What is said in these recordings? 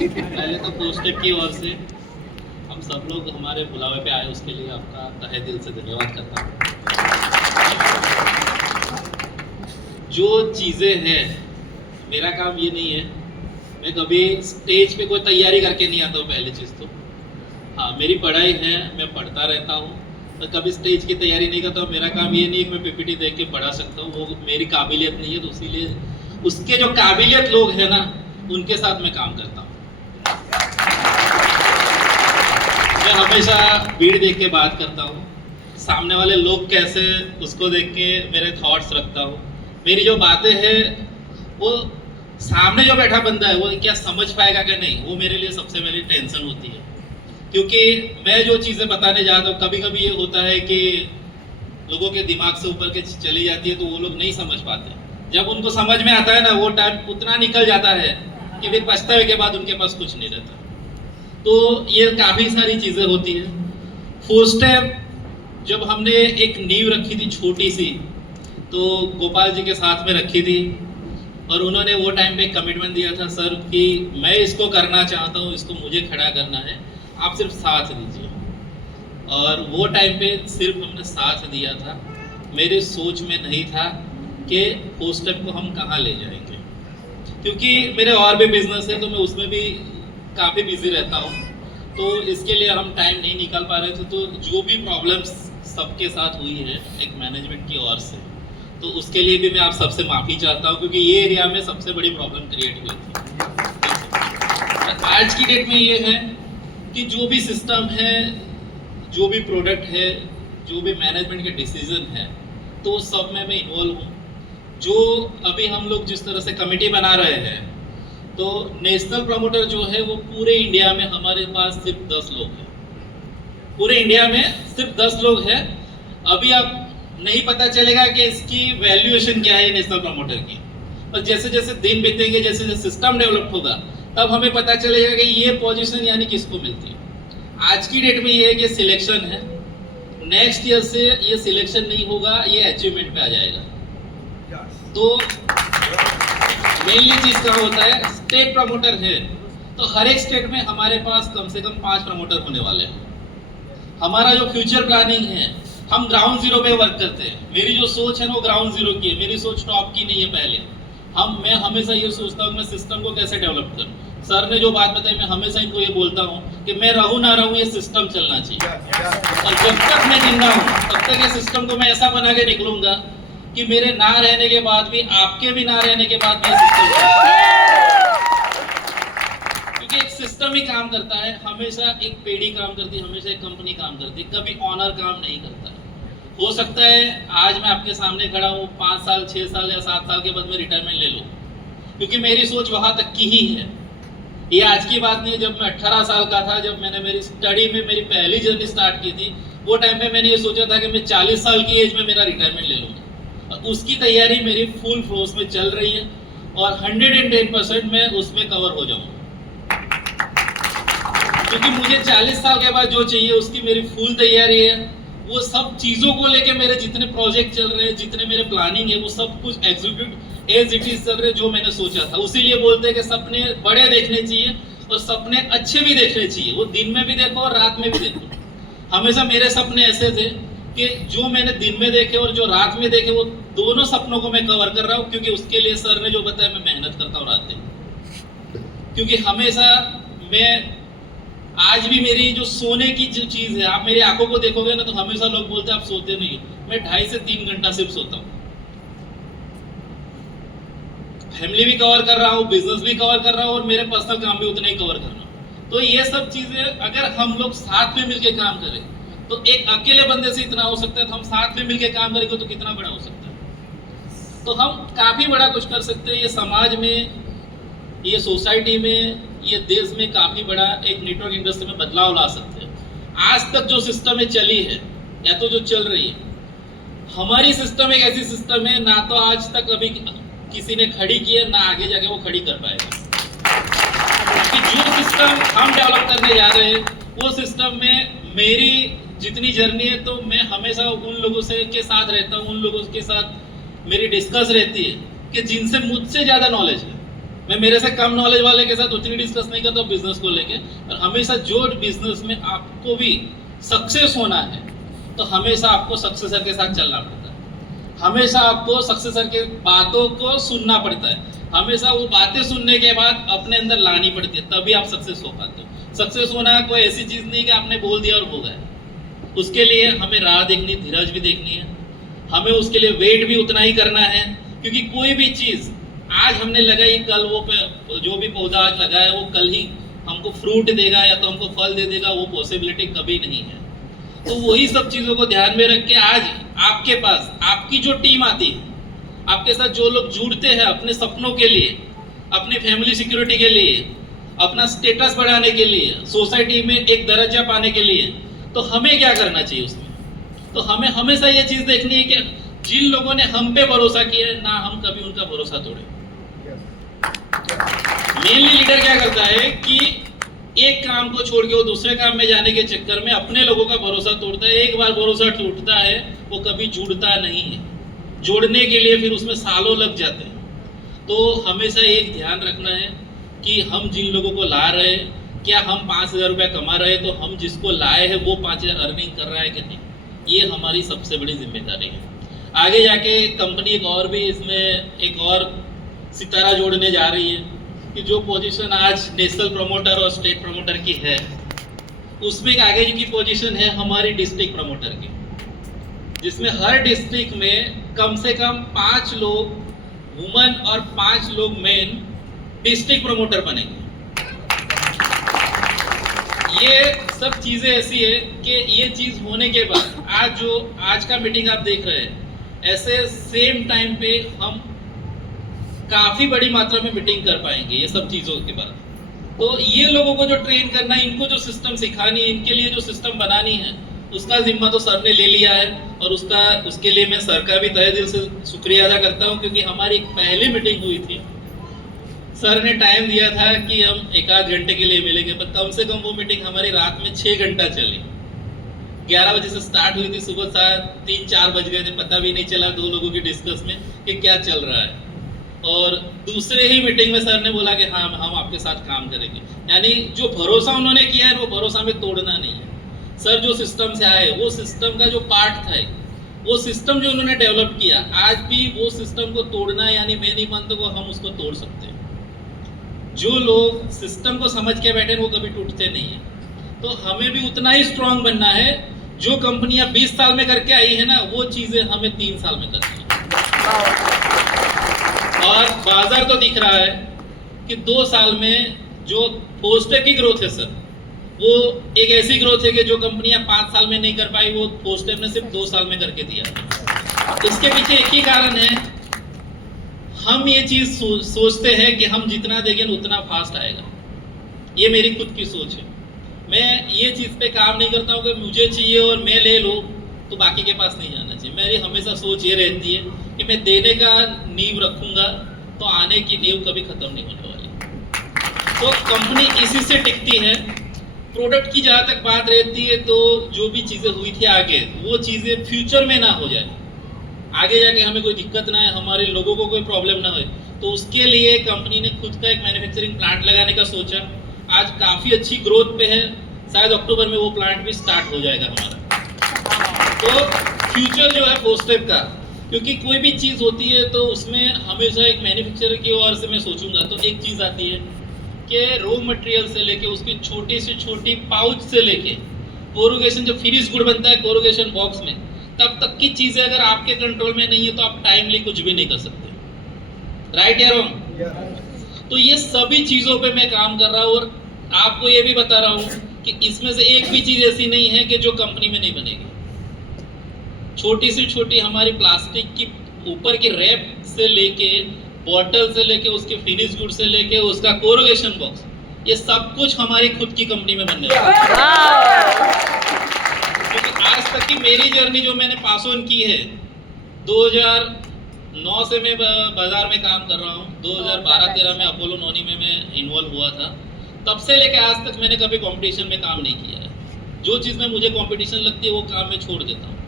पहले तो पोस्टेड की ओर से हम सब लोग हमारे बुलावे पे आए, उसके लिए आपका तहे दिल से धन्यवाद करता हूँ। जो चीज़ें हैं, मेरा काम ये नहीं है, मैं कभी स्टेज पे कोई तैयारी करके नहीं आता हूँ। पहली चीज़ तो हाँ, मेरी पढ़ाई है, मैं पढ़ता रहता हूँ, तो कभी स्टेज की तैयारी नहीं करता हूँ। मेरा काम ये नहीं है कि मैं पीपीटी देख के पढ़ा सकता हूँ, वो मेरी काबिलियत नहीं है। तो इसीलिए उसके जो काबिलियत लोग हैं ना, उनके साथ मैं काम करता हूँ। मैं हमेशा भीड़ देख के बात करता हूँ, सामने वाले लोग कैसे, उसको देख के मेरे थॉट्स रखता हूँ। मेरी जो बातें हैं वो सामने जो बैठा बंदा है वो क्या समझ पाएगा कि नहीं, वो मेरे लिए सबसे पहले टेंशन होती है। क्योंकि मैं जो चीज़ें बताने जाता हूँ, कभी कभी ये होता है कि लोगों के दिमाग से ऊपर के चली जाती है, तो वो लोग नहीं समझ पाते। जब उनको समझ में आता है ना, वो टाइम उतना निकल जाता है कि फिर पछतावे के बाद उनके पास कुछ नहीं रहता। तो ये काफ़ी सारी चीज़ें होती हैं। फोर स्टेप जब हमने एक नींव रखी थी छोटी सी, तो गोपाल जी के साथ में रखी थी, और उन्होंने वो टाइम पे कमिटमेंट दिया था सर कि मैं इसको करना चाहता हूँ, इसको मुझे खड़ा करना है, आप सिर्फ साथ दीजिए। और वो टाइम पे सिर्फ हमने साथ दिया था। मेरे सोच में नहीं था कि फोर स्टेप को हम कहाँ ले जाएंगे, क्योंकि मेरे और भी बिजनेस है, तो मैं उसमें भी काफ़ी बिजी रहता हूँ। तो इसके लिए हम टाइम नहीं निकाल पा रहे थे। तो जो भी प्रॉब्लम्स सबके साथ हुई है एक मैनेजमेंट की ओर से, तो उसके लिए भी मैं आप सबसे माफ़ी चाहता हूँ, क्योंकि ये एरिया में सबसे बड़ी प्रॉब्लम क्रिएट हुई थी। आज की डेट में ये है कि जो भी सिस्टम है, जो भी प्रोडक्ट है, जो भी मैनेजमेंट के डिसीजन है, तो सब में मैं इन्वॉल्व हूँ। जो अभी हम लोग जिस तरह से कमेटी बना रहे हैं, तो नेशनल प्रमोटर जो है वो पूरे इंडिया में हमारे पास सिर्फ 10 लोग हैं। पूरे इंडिया में सिर्फ 10 लोग हैं। अभी आप नहीं पता चलेगा कि इसकी वैल्यूएशन क्या है नेशनल प्रमोटर की, और जैसे जैसे दिन बीतेंगे, जैसे जैसे सिस्टम डेवलप होगा, तब हमें पता चलेगा कि ये पोजीशन यानी किसको मिलती है। आज की डेट में ये है कि सिलेक्शन है, नेक्स्ट ईयर से ये सिलेक्शन नहीं होगा, ये अचीवमेंट पे आ जाएगा। तो मेनली चीज क्या होता है, स्टेट प्रमोटर है, तो हर एक स्टेट में हमारे पास कम से कम 5 प्रमोटर होने वाले हैं। हमारा जो फ्यूचर प्लानिंग है, हम ग्राउंड जीरो पे वर्क करते हैं। मेरी जो सोच है वो ग्राउंड जीरो की है, मेरी सोच टॉप की नहीं है। पहले मैं हमेशा ये सोचता हूँ मैं सिस्टम को कैसे डेवलप करूँ। सर ने जो बात बताई, मैं हमेशा इनको ये बोलता हूँ कि मैं रहूँ ना रहूँ, ये सिस्टम चलना चाहिए। और जब तक मैं जिंदा हूँ तब तक ये सिस्टम को मैं ऐसा बना के निकलूंगा कि मेरे ना रहने के बाद भी, आपके भी ना रहने के बाद भी सिस्टम, क्योंकि एक सिस्टम ही काम करता है। हमेशा एक पेड़ी काम करती है, हमेशा एक कंपनी काम करती है, कभी ऑनर काम नहीं करता है। हो सकता है आज मैं आपके सामने खड़ा हूँ, 5 साल 6 साल या 7 साल के बाद मैं रिटायरमेंट ले लूँ, क्योंकि मेरी सोच वहां तक की ही है। ये आज की बात नहीं है। जब मैं 18 साल का था, जब मैंने मेरी स्टडी में मेरी पहली जर्नी स्टार्ट की थी, वो टाइम पे मैंने ये सोचा था कि मैं 40 साल की एज में मेरा रिटायरमेंट ले लूँगा। उसकी तैयारी मेरी फुल फोर्स में चल रही है, और 110% मैं उसमें कवर हो जाऊँ, क्योंकि मुझे 40 साल के बाद जो चाहिए उसकी मेरी फुल तैयारी है। वो सब चीज़ों को लेके मेरे जितने प्रोजेक्ट चल रहे हैं, जितने मेरे प्लानिंग है, वो सब कुछ एग्जीक्यूट एज इट इज चल रहे, जो मैंने सोचा था। उसीलिए बोलते हैं कि सपने बड़े देखने चाहिए और सपने अच्छे भी देखने चाहिए। वो दिन में भी देखो और रात में भी देखो। हमेशा मेरे सपने ऐसे थे कि जो मैंने दिन में देखे और जो रात में देखे, वो दोनों सपनों को मैं कवर कर रहा हूँ, क्योंकि उसके लिए सर ने जो बताया मैं मेहनत करता हूँ रात दिन। क्योंकि हमेशा मैं, आज भी मेरी जो सोने की जो चीज़ है, आप मेरी आंखों को देखोगे ना, तो हमेशा लोग बोलते हैं आप सोते नहीं हो। मैं 2.5 से 3 घंटा सिर्फ सोता हूँ। फैमिली भी कवर कर रहा हूँ, बिजनेस भी कवर कर रहा हूँ, और मेरे पर्सनल काम भी उतना ही कवर कर रहा हूँ। तो ये सब चीज़ें अगर हम लोग साथ में मिलकर काम करें, तो एक अकेले बंदे से इतना हो सकता है, तो हम साथ में मिलकर काम करेंगे तो कितना बड़ा हो सकता है। तो हम काफ़ी बड़ा कुछ कर सकते हैं। ये समाज में, ये सोसाइटी में, ये देश में काफ़ी बड़ा एक नेटवर्क इंडस्ट्री में बदलाव ला सकते हैं। आज तक जो सिस्टम में चली है, या तो जो चल रही है, हमारी सिस्टम एक ऐसी सिस्टम है, ना तो आज तक अभी किसी ने खड़ी की है, ना आगे जाके वो खड़ी कर पाएगा। कि जो सिस्टम हम डेवलप करने जा रहे हैं, वो सिस्टम में मेरी जितनी जर्नी है, तो मैं हमेशा उन लोगों से के साथ रहता हूँ, उन लोगों के साथ मेरी डिस्कस रहती है कि जिनसे मुझसे ज़्यादा नॉलेज है। मैं मेरे से कम नॉलेज वाले के साथ उतनी डिस्कस नहीं करता बिजनेस को लेके। और हमेशा जो बिजनेस में आपको भी सक्सेस होना है तो हमेशा आपको सक्सेसर के साथ चलना पड़ता है, हमेशा आपको सक्सेसर के बातों को सुनना पड़ता है, हमेशा वो बातें सुनने के बाद अपने अंदर लानी पड़ती है, तभी आप सक्सेस हो पाते हो। सक्सेस होना कोई ऐसी चीज़ नहीं कि आपने बोल दिया और हो गया। उसके लिए हमें राह देखनी, धीरज भी देखनी है, हमें उसके लिए वेट भी उतना ही करना है, क्योंकि कोई भी चीज़ आज हमने लगाई, कल वो जो भी पौधा आज लगाया वो कल ही हमको फ्रूट देगा या तो हमको फल दे देगा, वो पॉसिबिलिटी कभी नहीं है। तो वही सब चीज़ों को ध्यान में रख के आज आपके पास आपकी जो टीम आती है, आपके साथ जो लोग जुड़ते हैं अपने सपनों के लिए, अपनी फैमिली सिक्योरिटी के लिए, अपना स्टेटस बढ़ाने के लिए, सोसाइटी में एक दर्जा पाने के लिए, तो हमें क्या करना चाहिए उसमें? तो हमें हमेशा ये चीज़ देखनी है कि जिन लोगों ने हम पे भरोसा किया है ना, हम कभी उनका भरोसा तोड़े। मेनली लीडर क्या करता है कि एक काम को छोड़ के वो दूसरे काम में जाने के चक्कर में अपने लोगों का भरोसा तोड़ता है। एक बार भरोसा टूटता है वो कभी जुड़ता नहीं है, जोड़ने के लिए फिर उसमें सालों लग जाते हैं। तो हमेशा एक ध्यान रखना है कि हम जिन लोगों को ला रहे हैं, क्या हम 5,000 रुपया कमा रहे हैं तो हम जिसको लाए हैं वो 5,000 अर्निंग कर रहा है कि नहीं, ये हमारी सबसे बड़ी जिम्मेदारी है। आगे जाके कंपनी इसमें एक और सितारा जोड़ने जा रही है कि जो पोजीशन आज नेशनल प्रमोटर और स्टेट प्रमोटर की है, उसमें आगे की पोजीशन है हमारी डिस्ट्रिक्ट प्रमोटर की, जिसमें हर डिस्ट्रिक्ट में कम से कम 5 लोग वुमेन और 5 लोग मेन डिस्ट्रिक्ट प्रमोटर बनेंगे। ये सब चीज़ें ऐसी है कि ये चीज़ होने के बाद आज का मीटिंग आप देख रहे हैं, ऐसे सेम टाइम पे हम काफ़ी बड़ी मात्रा में मीटिंग कर पाएंगे ये सब चीज़ों के बाद। तो ये लोगों को जो ट्रेन करना है, इनको जो सिस्टम सिखानी है, इनके लिए जो सिस्टम बनानी है, उसका जिम्मा तो सर ने ले लिया है। और उसके लिए मैं सर का भी तहे दिल से शुक्रिया अदा करता हूँ, क्योंकि हमारी एक पहली मीटिंग हुई थी, सर ने टाइम दिया था कि हम 1-8 घंटे के लिए मिलेंगे, पर कम से कम वो मीटिंग हमारी रात में 6 घंटा चली। 11 बजे से स्टार्ट हुई थी, सुबह 3-4 बज गए थे, पता भी नहीं चला 2 लोगों की डिस्कस में कि क्या चल रहा है। और दूसरे ही मीटिंग में सर ने बोला कि हाँ हम आपके साथ काम करेंगे। यानी जो भरोसा उन्होंने किया है वो भरोसा में तोड़ना नहीं है। सर जो सिस्टम से आए, वो सिस्टम का जो पार्ट था, वो सिस्टम जो उन्होंने डेवलप किया, आज भी वो सिस्टम को तोड़ना, यानी मैं नहीं मानता को हम उसको तोड़ सकते हैं। जो लोग सिस्टम को समझ के बैठे वो कभी टूटते नहीं है। तो हमें भी उतना ही स्ट्रांग बनना है। जो कंपनियां 20 साल में करके आई है ना, वो चीजें हमें 3 साल में करनी है। और बाजार तो दिख रहा है कि 2 साल में जो पोस्टर की ग्रोथ है सर, वो एक ऐसी ग्रोथ है कि जो कंपनियां 5 साल में नहीं कर पाई, वो पोस्टर ने सिर्फ 2 साल में करके दिया। इसके पीछे एक ही कारण है, हम ये चीज़ सोचते हैं कि हम जितना देंगे उतना फास्ट आएगा। ये मेरी खुद की सोच है। मैं ये चीज़ पे काम नहीं करता हूँ कि मुझे चाहिए और मैं ले लूँ तो बाकी के पास नहीं जाना चाहिए। मेरी हमेशा सोच ये रहती है कि मैं देने का नींव रखूँगा तो आने की नींव कभी ख़त्म नहीं होने वाली। तो कंपनी इसी से टिकती है। प्रोडक्ट की जहाँ तक बात रहती है, तो जो भी चीज़ें हुई थी आगे, वो चीज़ें फ्यूचर में ना हो जाए, आगे जाके हमें कोई दिक्कत ना है, हमारे लोगों को कोई प्रॉब्लम ना हो। तो उसके लिए कंपनी ने खुद का एक मैन्युफैक्चरिंग प्लांट लगाने का सोचा। आज काफ़ी अच्छी ग्रोथ पे है, शायद अक्टूबर में वो प्लांट भी स्टार्ट हो जाएगा हमारा। तो फ्यूचर जो है पोस्टेप का, क्योंकि कोई भी चीज़ होती है तो उसमें हमेशा एक मैन्युफैक्चरर की ओर से मैं सोचूंगा तो एक चीज़ आती है कि रॉ मटेरियल से लेके उसकी छोटी से छोटी पाउच से लेके कोरुगेशन, जो फिनिश गुड बनता है कोरुगेशन बॉक्स में, तब तक की चीज़ें अगर आपके कंट्रोल में नहीं है तो आप टाइमली कुछ भी नहीं कर सकते। राइट या रॉन्ग? तो ये सभी चीज़ों पे मैं काम कर रहा हूँ और आपको ये भी बता रहा हूँ कि इसमें से एक भी चीज़ ऐसी नहीं है कि जो कंपनी में नहीं बनेगी। छोटी से छोटी हमारी प्लास्टिक की ऊपर की रैप से लेके, बॉटल से लेके, उसके फिनिश गुड से लेके उसका कोरुगेशन बॉक्स, ये सब कुछ हमारी खुद की कंपनी में बनने वाला है। क्योंकि आज तक की मेरी जर्नी जो मैंने पास ऑन की है, 2009 से मैं बाजार में काम कर रहा हूँ। 2012-13 में अपोलो नोनी में मैं इन्वॉल्व हुआ था। तब से लेके आज तक मैंने कभी कंपटीशन में काम नहीं किया है। जो चीज़ में मुझे कंपटीशन लगती है वो काम मैं छोड़ देता हूँ।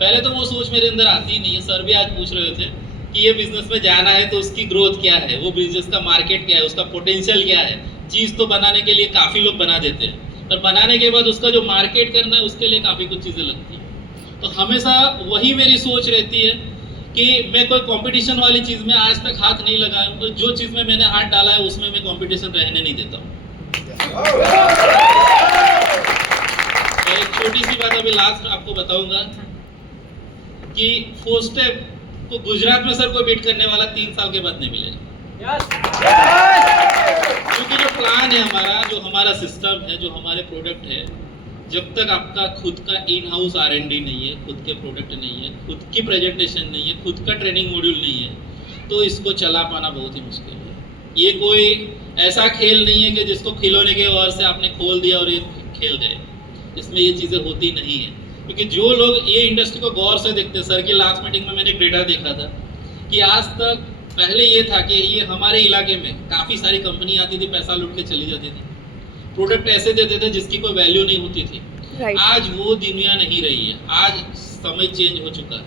पहले तो वो सोच मेरे अंदर आती ही नहीं है। सर भी आज पूछ रहे थे कि ये बिजनेस में जाना है तो उसकी ग्रोथ क्या है, वो बिजनेस का मार्केट क्या है, उसका पोटेंशियल क्या है। चीज़ तो बनाने के लिए काफ़ी लोग बना देते हैं, पर बनाने के बाद उसका जो मार्केट करना है उसके लिए काफ़ी कुछ चीज़ें लगती हैं। तो हमेशा वही मेरी सोच रहती है कि मैं कोई कंपटीशन वाली चीज़ में आज तक हाथ नहीं लगाया हूँ, तो जो चीज़ में मैंने हाथ डाला है उसमें मैं कंपटीशन रहने नहीं देता हूँ। तो एक छोटी सी बात अभी लास्ट आपको बताऊंगा कि फोर स्टेप को गुजरात में सर कोई बीट करने वाला 3 साल के बाद नहीं मिलेगा। क्योंकि जो प्लान है हमारा, जो हमारा सिस्टम है, जो हमारे प्रोडक्ट है, जब तक आपका खुद का इन हाउस R&D नहीं है, खुद के प्रोडक्ट नहीं है, खुद की प्रेजेंटेशन नहीं है, खुद का ट्रेनिंग मॉड्यूल नहीं है, तो इसको चला पाना बहुत ही मुश्किल है। ये कोई ऐसा खेल नहीं है कि जिसको खिलौने के ओर से आपने खोल दिया और ये खेल गए। इसमें ये चीज़ें होती नहीं है, क्योंकि जो लोग ये इंडस्ट्री को गौर से देखते हैं, सर की लास्ट मीटिंग में मैंने एक डेटा देखा था कि आज तक पहले ये था कि ये हमारे इलाके में काफ़ी सारी कंपनी आती थी, पैसा लूट के चली जाती थी, प्रोडक्ट ऐसे देते थे जिसकी कोई वैल्यू नहीं होती थी। आज वो दुनिया नहीं रही है, आज समय चेंज हो चुका है।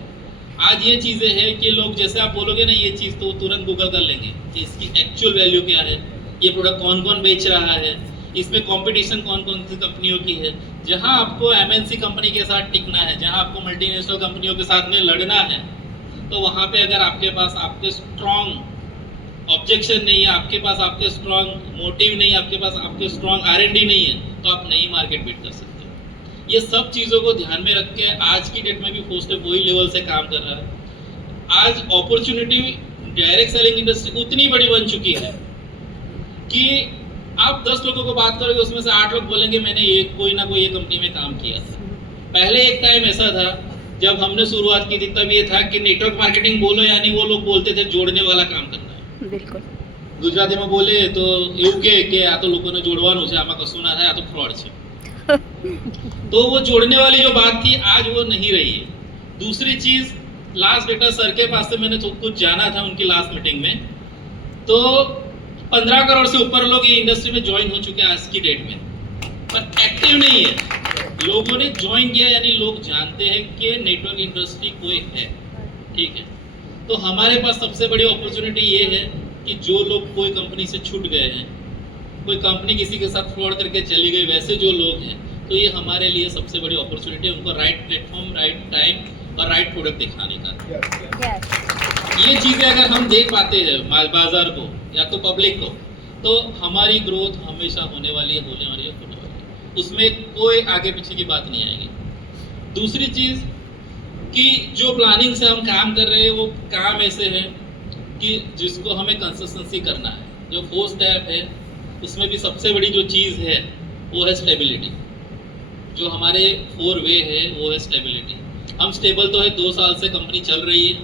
आज ये चीज़ें हैं कि लोग जैसे आप बोलोगे ना ये चीज़, तो तुरंत गूगल कर लेंगे कि इसकी एक्चुअल वैल्यू क्या है, ये प्रोडक्ट कौन कौन बेच रहा है, इसमें कंपटीशन कौन कौन सी कंपनियों की है। जहां आपको MNC कंपनी के साथ टिकना है, जहां आपको मल्टीनेशनल कंपनियों के साथ में लड़ना है, तो वहां पे अगर आपके पास आपके स्ट्रॉन्ग ऑब्जेक्शन नहीं है, आपके पास आपके स्ट्रॉन्ग मोटिव नहीं है, आपके पास आपके स्ट्रॉन्ग R&D नहीं है, तो आप नहीं मार्केट बीट कर सकते। ये सब चीज़ों को ध्यान में रख के आज की डेट में भी फोर स्टेप वही लेवल से काम कर रहा है। आज अपॉर्चुनिटी डायरेक्ट सेलिंग इंडस्ट्री उतनी बड़ी बन चुकी है कि आप 10 लोगों को बात करोगे, उसमें से 8 लोग बोलेंगे मैंने ये कोई ना कोई ये कंपनी में काम किया था। पहले एक टाइम ऐसा था जब हमने शुरुआत की थी, तब ये था कि नेटवर्क मार्केटिंग बोलो, यानी वो लोग बोलते थे जोड़ने वाला काम करना है। बिल्कुल गुजराती में बोले तो એવું કે या तो लोगों ने जोड़वानुं છે, આમાં કશું ના થાય, આ તો फ्रॉड છે। तो वो जोड़ने वाली जो बात थी आज वो नहीं रही है। दूसरी चीज, लास्ट डेटा सर के पास से मैंने तो कुछ जाना था उनकी लास्ट मीटिंग में, तो 15 करोड़ से ऊपर लोग ये इंडस्ट्री में ज्वाइन हो चुके हैं आज की डेट में, पर एक्टिव नहीं है। लोगों ने ज्वाइन किया यानी लोग जानते हैं कि नेटवर्क इंडस्ट्री कोई है, ठीक है। तो हमारे पास सबसे बड़ी अपॉर्चुनिटी ये है कि जो लोग कोई कंपनी से छूट गए हैं, कोई कंपनी किसी के साथ फ्रॉड करके चली गई, वैसे जो लोग हैं, तो ये हमारे लिए सबसे बड़ी अपॉर्चुनिटी है उनको राइट प्लेटफॉर्म, राइट टाइम और राइट प्रोडक्ट दिखाने का। ये चीज़ें अगर हम देख पाते हैं बाजार को या तो पब्लिक को, तो हमारी ग्रोथ हमेशा होने वाली है, होने वाली है, होने वाली है। उसमें कोई आगे पीछे की बात नहीं आएगी। दूसरी चीज़ कि जो प्लानिंग से हम काम कर रहे हैं वो काम ऐसे है कि जिसको हमें कंसिस्टेंसी करना है। जो फोर स्टेप है उसमें भी सबसे बड़ी जो चीज़ है वो है स्टेबिलिटी। जो हमारे 4 वे है वो है स्टेबिलिटी। हम स्टेबल तो है, 2 साल से कंपनी चल रही है,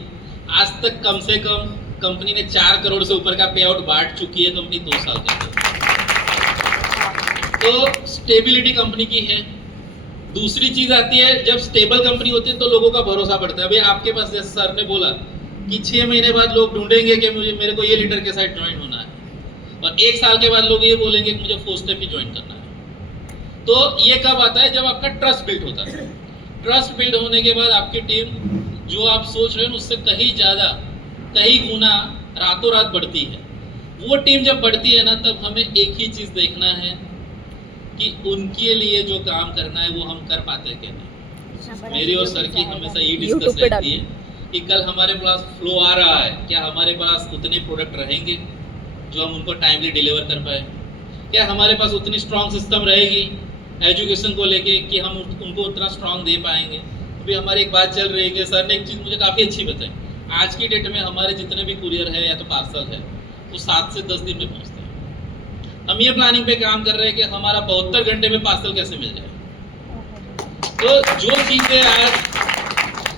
आज तक कम से कम कंपनी ने 4 करोड़ से ऊपर का पे आउट बांट चुकी है कंपनी 2 साल के अंदर। तो स्टेबिलिटी कंपनी की है। दूसरी चीज आती है, जब स्टेबल कंपनी होती है तो लोगों का भरोसा बढ़ता है। अभी आपके पास जैसे सर ने बोला कि 6 महीने बाद लोग ढूंढेंगे कि मेरे को ये लीडर के साथ ज्वाइन होना है, और 1 साल के बाद लोग ये बोलेंगे कि मुझे फोर स्टेप ही ज्वाइन करना है। तो ये कब आता है? जब आपका ट्रस्ट बिल्ड होता है। ट्रस्ट बिल्ड होने के बाद आपकी टीम जो आप सोच रहे हो उससे कहीं ज़्यादा, कहीं गुना रातों रात बढ़ती है। वो टीम जब बढ़ती है ना, तब हमें एक ही चीज़ देखना है कि उनके लिए जो काम करना है वो हम कर पाते हैं कि नहीं। मेरी और सर की हमेशा ये डिस्कस रहती है कि कल हमारे पास फ्लो आ रहा है, क्या हमारे पास उतने प्रोडक्ट रहेंगे जो हम उनको टाइमली डिलीवर कर पाए? क्या हमारे पास उतनी स्ट्रॉन्ग सिस्टम रहेगी एजुकेशन को लेके कि हम उनको उतना स्ट्रॉन्ग दे पाएंगे? अभी हमारी एक बात चल रही है कि सर ने एक चीज़ मुझे काफ़ी अच्छी बताई। आज की डेट में हमारे जितने भी कुरियर है या तो पार्सल है वो 7 से 10 दिन में पहुँचते हैं। हम ये प्लानिंग पे काम कर रहे हैं कि हमारा 72 घंटे में पार्सल कैसे मिल जाए। तो जो चीज़ें आज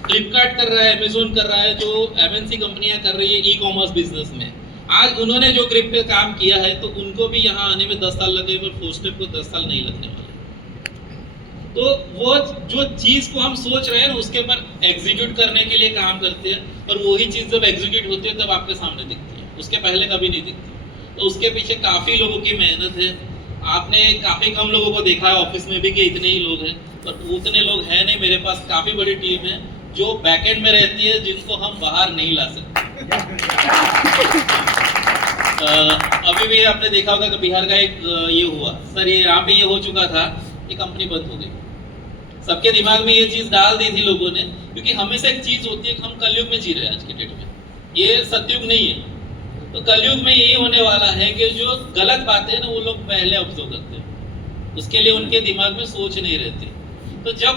फ्लिपकार्ट कर रहा है, अमेजोन कर रहा है, जो MNC कंपनियां कर रही है ई कॉमर्स बिजनेस में, आज उन्होंने जो ग्रिप पे काम किया है तो उनको भी यहाँ आने में 10 साल लगे, पर फोर स्टेप को 10 साल नहीं लगने वाले। तो वो जो चीज़ को हम सोच रहे हैं ना उसके ऊपर एग्जीक्यूट करने के लिए काम करते हैं, और वही चीज़ जब एग्जीक्यूट होती है तब आपके सामने दिखती है, उसके पहले कभी नहीं दिखती। तो उसके पीछे काफ़ी लोगों की मेहनत है। आपने काफ़ी कम लोगों को देखा है ऑफिस में भी कि इतने ही लोग हैं, पर उतने लोग हैं नहीं। मेरे पास काफ़ी बड़ी टीम है जो बैकएंड में रहती है, जिनको हम बाहर नहीं ला सकते। अभी भी आपने देखा होगा कि बिहार का एक ये हुआ सर, ये यहाँ पे ये हो चुका था, ये कंपनी बंद हो गई। सबके दिमाग में ये चीज डाल दी थी लोगों ने, क्योंकि हमेशा एक चीज होती है कि हम कलयुग में जी रहे हैं आज के डेट में, ये सतयुग नहीं है। तो कलयुग में यही होने वाला है कि जो गलत बातें हैं ना वो लोग पहले ऑब्जर्व करते हैं, उसके लिए उनके दिमाग में सोच नहीं रहती। तो जब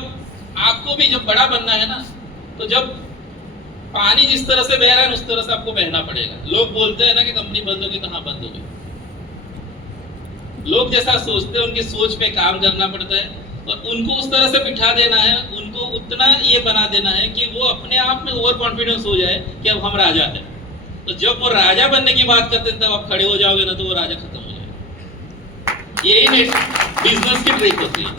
आपको भी जब बड़ा बनना है ना, तो जब पानी जिस तरह से बह रहा है उस तरह से आपको बहना पड़ेगा। लोग बोलते हैं ना कि कंपनी बंद होगी, तो हाँ बंद होगी। लोग जैसा सोचते हैं उनकी सोच पे काम करना पड़ता है, और उनको उस तरह से बिठा देना है, उनको उतना ये बना देना है कि वो अपने आप में ओवर कॉन्फिडेंस हो जाए कि अब हम राजा हैं। तो जब वो राजा बनने की बात करते हैं तब आप खड़े हो जाओगे ना, तो वो राजा खत्म हो जाएगा। यही बिजनेस की ट्रिक होती है।